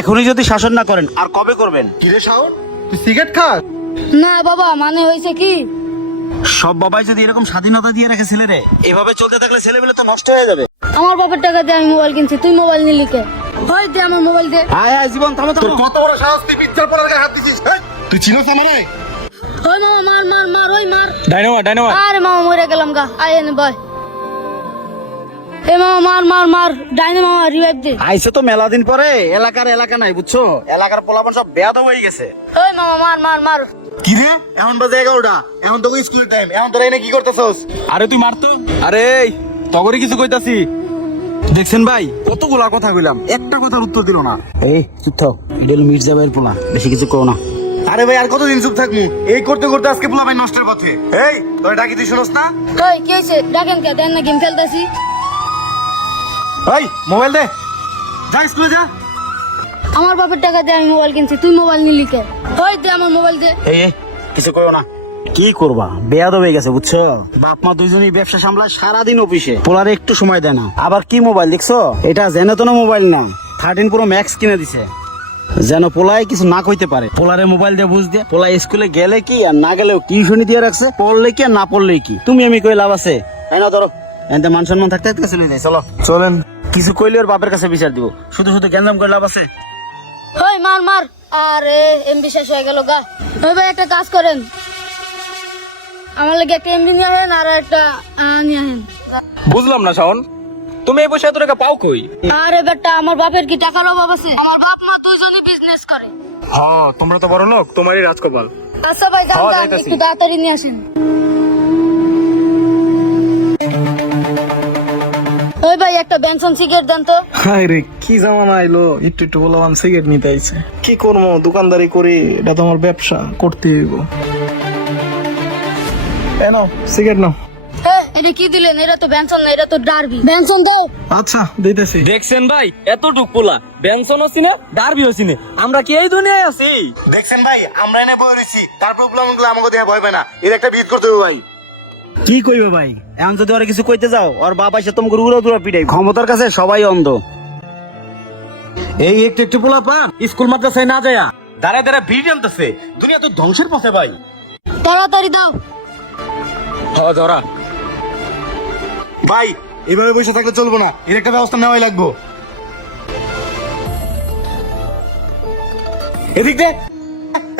এখনই যদি শাসন না করেন আর কবে করবেন? কিরে শাওন, তুই সিগারেট খাস? না বাবা, মানে হয়েছে কি, সব বাবাই যদি এরকম স্বাধীনতা দিয়ে রাখে ছেলেরে, এভাবে চলতে থাকলে ছেলেবেলে তো নষ্ট হয়ে যাবে। আমার বাবার টাকা দিয়ে আমি মোবাইল কিনছি, তুই মোবাইল নিলি কে? হয় দে আমার মোবাইল দে। আয় আয় জীবন, থামো তোর থামো। কত বড় সাহস, তুই পিকচার পড়ার গায়ে হাত দিছিস? এই, তুই চিনোস আমারে? ওই মামা মার মার মার, ওই মার। ডাইনামা আরে মামা মরে গেলাম গা, আয় এনে বয়। এ মামা মার মার মার, ডাইনে মামা রিভাইভ দে। আইসে তো মেলা দিন পরে, এলাকা নাই বুঝছো, এলাকার পোলাপান সব বেয়াদব হয়ে গেছে। ওই মামা মার মার মার। কিরে এখন বাজে 11টা, এখন তো স্কুল টাইম, এখন তোরা এনে কি করতেছস? আরে তুই মারতো। আরে তগরে কিছু কইতাছি। দেখছেন ভাই, কতগুলা কথা কইলাম, একটা কথার উত্তর দিল না। এই চুপ থাও, এটা হলো মির্জা ভাইয়ের পোলা, বেশি কিছু করো না। আরে ভাই আর কতদিন চুপ থাকমু? এই করতে করতে আজকে পোলা ভাই নষ্টের পথে। এই তোরা ডাকি তুই শুনস না? ওই কি হয়েছে, ডাকেন কে? দেন না গেম খেলতেছি। এই মোবাইল দে, যা স্কুলে যা। আমার বাবার টাকা দিয়ে আমি মোবাইল কিনছি, তুই মোবাইল নিলি কে? হয় দে আমার মোবাইল দে। এই কিছু করো না। কি করবা, বেয়াদব হয়ে গেছে বুঝছো। বাপ মা দুইজনই ব্যবসা সামলায়, সারাদিন অফিসে, পোলারে একটু সময় দেয় না। আবার কি মোবাইল দেখছো, এটা যেন তেন মোবাইল না, 13 Pro Max কিনে দিছে, যেন পোলায় কিছু না কইতে পারে। পোলারে মোবাইল দিয়ে বুঝ দিয়ে, পোলা স্কুলে গেলে কি আর না গেলেও টিউশনি দিয়ে রাখছে, পড়লে কি আর না পড়লে কি। তুমি আমি কই লাভ আছে? তাই না, ধরো এতে মান সম্মান থাকতে থাকতে চলে যাই। চলো চলেন। কিছু কইলে ওর বাপের কাছে বিচার দিব, শুধু শুধু গ্যাঞ্জাম করে লাভ আছে? ওই মার মার। আরে এমবি শেষ হয়ে গেল গা। ওই ভাই একটা কাজ করেন, আমার লাগে একটা এমবি নিয়ে আসেন আর একটা নিয়ে আসেন। বুঝলাম না শাওন, তুমি এই পয়সা এত টাকা পাও কই? আরে বেটা, আমার বাপের কি টাকার অভাব আছে? আমার বাপ মা দুইজনই বিজনেস করে। হ্যাঁ, তোমরা তো বড় লোক, তোমারই রাজকপাল। আচ্ছা ভাই যান হ্যাঁ, যান, যাইতাছি। একটু তাড়াতাড়ি নিয়ে আসেন। ওই ভাই একটা বেনসন সিগারেট দেন তো। হায় রে, কি জামানা আইলো, একটু একটু বললাম সিগারেট নিতে আইছে। কি করবো, দোকানদারি করি, এটা তো আমার ব্যবসা, করতে হইব। এ নাও সিগারেট নাও। এটা কি দিলেন? এটা তো বেনসন না, এটা তো ডারবি। বেনসন দাও। আচ্ছা দিতেছি। দেখছেন ভাই, এতটুক পোলা, বেনসন হচ্ছি না, ডারবি হচ্ছি না, আমরা কি এই দুনিয়ায় আছি? দেখছেন ভাই, আমরা এনে বই রইছি, তার প্রবলেম গুলো আমাকে দেখে ভয় পায় না। এর একটা বিট করতে হবে ভাই। কি কইবে ভাই, এখন যদি ওরা কিছু কইতে যাও, ওর বাবা এসে তোমাকে উড়ো দুরা পিটাই। ক্ষমতার কাছে সবাই অন্ধ। এই একটু একটু পোলা পান স্কুল মাদ্রাসায় না যায়া দাঁড়ায় দাঁড়ায় ভিড় আনতেছে। দুনিয়া তো ধ্বংসের পথে ভাই। তাড়াতাড়ি দাও। হ্যাঁ ধরা। ভাই এভাবে বসে থাকলে চলবো না, এর একটা ব্যবস্থা নেওয়াই লাগবো। এদিক দে।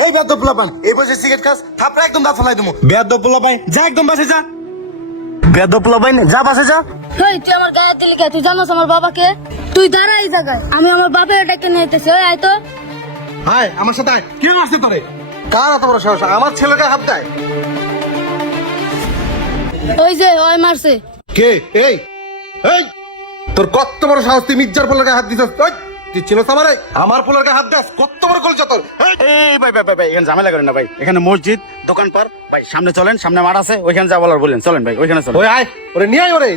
এই বেদ পোলা পান, এই বসে সিগারেট খাস, থাপড়া একদম দাঁত ফেলাই দেবো। বেদ পোলা পাই, যা একদম বাসে যা। বেদ পোলা পাই, যা বাসে যা। হেই তুই আমার গায়ে দিলি কে? তুই জানোস আমার বাবাকে? তুই দাঁড়া এই জায়গায়, আমি আমার বাপের এটাকে নিয়ে আইতেছি। ওই আয় তো। হাই আমার সাথে আয়। কি মারছিস তোরে? কার এত বড় সাহস আমার ছেলেকে হাত দেয়? ওই যে ওই মারছে। কে? এই এই তোর কত বড় সাহস, তুই মির্জার পোলার গায়ে হাত দিছিস? ওই তুই চিনোস আমারে? আমার পোলার গায়ে হাত দাস, কত বড় কলচা তোর। এই, এই ভাই ভাই ভাই ভাই, এখানে ঝামেলা করেন না ভাই, এখানে মসজিদ দোকান পার ভাই, সামনে চলেন, সামনে মাঠ আছে, ওইখানে যা বলার বলেন, চলেন ভাই ওইখানে চলেন। ওই আয়, ওরে নিয়ে আয় ওরে।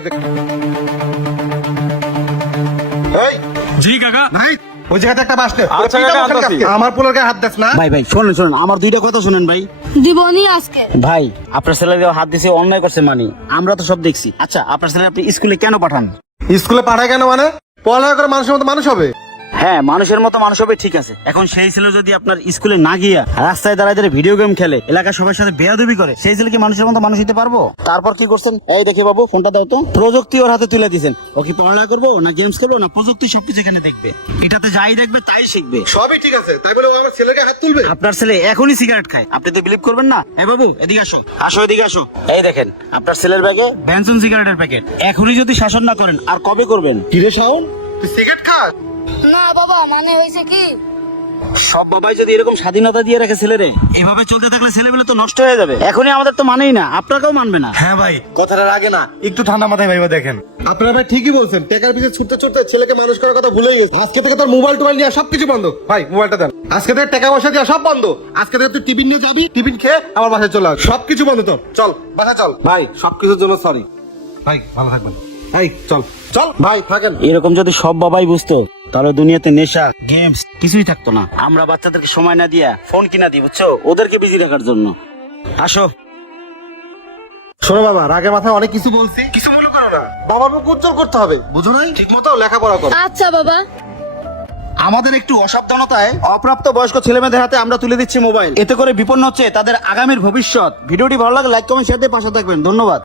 এই জি কাকা। নাই ওই জায়গাতে একটা বাস নে। আচ্ছা, কাকা, আনতাছি। আমার পোলার গায়ে হাত দাস না। ভাই ভাই শোনেন শোনেন, আমার দুইটা কথা শুনেন ভাই। দিবনি আজকে। ভাই আপনার ছেলে হাত দিছে, অন্যায় করছে মানি, আমরা তো সব দেখছি। আচ্ছা আপনার ছেলে আপনি স্কুলে কেন পাঠান? স্কুলে পাঠায় কেন মানে? পড়ালেখা করে মানুষের মতো মানুষ হবে। হ্যাঁ মানুষের মতো মানুষ হবে, ঠিক আছে। এখন সেই ছেলে যদি আপনার স্কুলে না গিয়া রাস্তায় দাঁড়ায় দাঁড়িয়ে ভিডিও গেম খেলে, এলাকার সবার সাথে বেয়াদবি করে, সেই ছেলে কি মানুষের মতো মানুষ হতে পারবো? তারপর কি করছেন? এই দেখি বাবু ফোনটা দাও তো। প্রযুক্তি ওর হাতে তুলে দিয়েছেন, ও কি পড়ালেখা করবো না গেমস খেলবো না প্রযুক্তি, সবকিছু এখানে দেখবে। এটাতে যাই দেখবে তাই শিখবে। সবই ঠিক আছে, তাই বলে ও আমার ছেলেকে হাত তুলবে? আপনার ছেলে এখনই সিগারেট খায়, আপনি তো বিলিভ করবেন না। এই বাবু এদিকে আসো, আসো এদিকে আসো। এই দেখেন আপনার ছেলের ব্যাগে বেনসন সিগারেটের প্যাকেট। এখনই যদি শাসন না করেন আর কবে করবেন? কিরে শাওন, তুই সিগারেট খাস? না বাবা, মানে হয়েছে কি, সব বাবাই যদি এরকম স্বাধীনতা দিয়ে রাখে ছেলেরে, এভাবে চলতে থাকলে ছেলেগুলো তো নষ্ট হয়ে যাবে। এখনই আমাদের তো মানেই না, আপনাকেও মানবে না। হ্যাঁ ভাই, কথাটার আগে না একটু ঠান্ডা মাথায় ভাইবা দেখেন। আপনারা ভাই ঠিকই বলছেন, টাকার পিছনে ছুটতে ছুটতে ছেলেকে মানুষ করার কথা ভুলেই গেছে। আজকে থেকে তোর মোবাইল টোবাইল নিয়ে সবকিছু বন্ধ। ভাই মোবাইলটা দেন। আজকে থেকে টাকা পয়সা দিয়ে সব বন্ধ। আজকে থেকে তুই টিফিন নিয়ে যাবি, টিফিন খেয়ে আমার বাসায় চলে আস, সবকিছু বন্ধ তোর। চল বাসায় চল। ভাই সবকিছুর জন্য সরি ভাই, ভালো থাকবেন। এই চল চল ভাই, থাকেন। এরকম যদি সব বাবাই বুঝতো, তাহলে দুনিয়াতে নেশা গেমস কিছুই থাকতো না। আমরা বাচ্চাদেরকে সময় না দিয়া ফোন কিনা দিই বুঝছো, ওদেরকে বিজি রাখার জন্য। আসো। শোনো বাবা, রাগে মাথায় অনেক কিছু বলছি, কিছু মনে করো না। বাবার মুখ উজ্জ্বল করতে হবে, বুঝো নাই? ঠিক মতো লেখাপড়া করো। আচ্ছা বাবা। আমাদের একটু অসাবধানতায় অপ্রাপ্ত বয়স্ক ছেলেমেয়েদের হাতে আমরা তুলে দিচ্ছি মোবাইল, এতে করে বিপন্ন হচ্ছে তাদের আগামীর ভবিষ্যৎ। ভিডিওটি ভালো লাগে লাইক কমেন্ট শেয়ার দিয়ে পাশে থাকবেন। ধন্যবাদ।